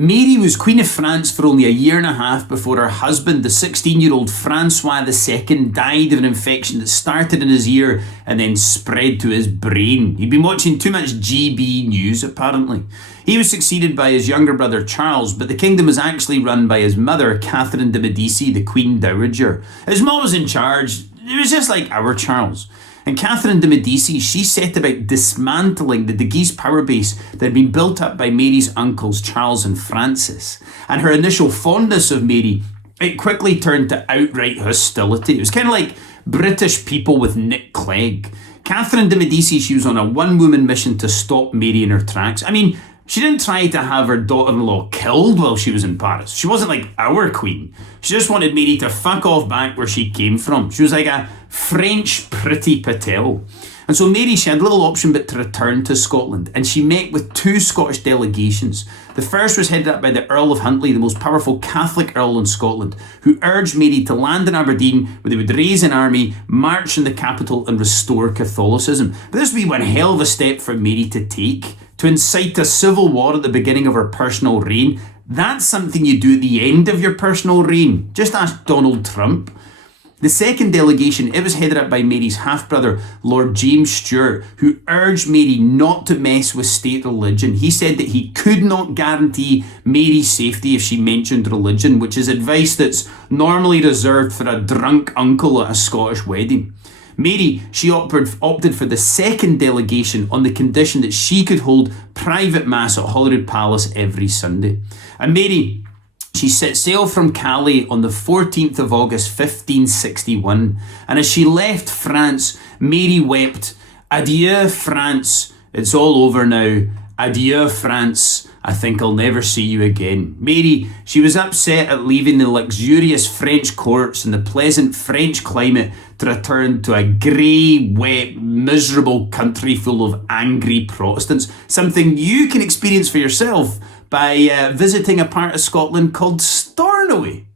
Mary was Queen of France for only a year and a half before her husband, the 16-year-old Francois II, died of an infection that started in his ear and then spread to his brain. He'd been watching too much GB News, apparently. He was succeeded by his younger brother Charles, but the kingdom was actually run by his mother, Catherine de Medici, the Queen Dowager. His mom was in charge. It was just like our Charles. And Catherine de Medici, she set about dismantling the De Guise power base that had been built up by Mary's uncles Charles and Francis. And her initial fondness of Mary, it quickly turned to outright hostility. It was kind of like British people with Nick Clegg. Catherine de Medici, she was on a one-woman mission to stop Mary in her tracks. I mean, she didn't try to have her daughter-in-law killed while she was in Paris. She wasn't like our queen. She just wanted Mary to fuck off back where she came from. She was like a French Priti Patel. And so Mary, she had little option but to return to Scotland. And she met with two Scottish delegations. The first was headed up by the Earl of Huntly, the most powerful Catholic Earl in Scotland, who urged Mary to land in Aberdeen where they would raise an army, march in the capital and restore Catholicism. But this would be one hell of a step for Mary to take. To incite a civil war at the beginning of her personal reign, that's something you do at the end of your personal reign. Just ask Donald Trump. The second delegation, it was headed up by Mary's half-brother, Lord James Stuart, who urged Mary not to mess with state religion. He said that he could not guarantee Mary's safety if she mentioned religion, which is advice that's normally reserved for a drunk uncle at a Scottish wedding. Mary, she opted for the second delegation on the condition that she could hold private mass at Holyrood Palace every Sunday. And Mary, she set sail from Calais on the 14th of August 1561. And as she left France, Mary wept, "Adieu France, it's all over now. Adieu France, I think I'll never see you again." Mary, she was upset at leaving the luxurious French courts and the pleasant French climate to return to a grey, wet, miserable country full of angry Protestants, something you can experience for yourself by visiting a part of Scotland called Stornoway.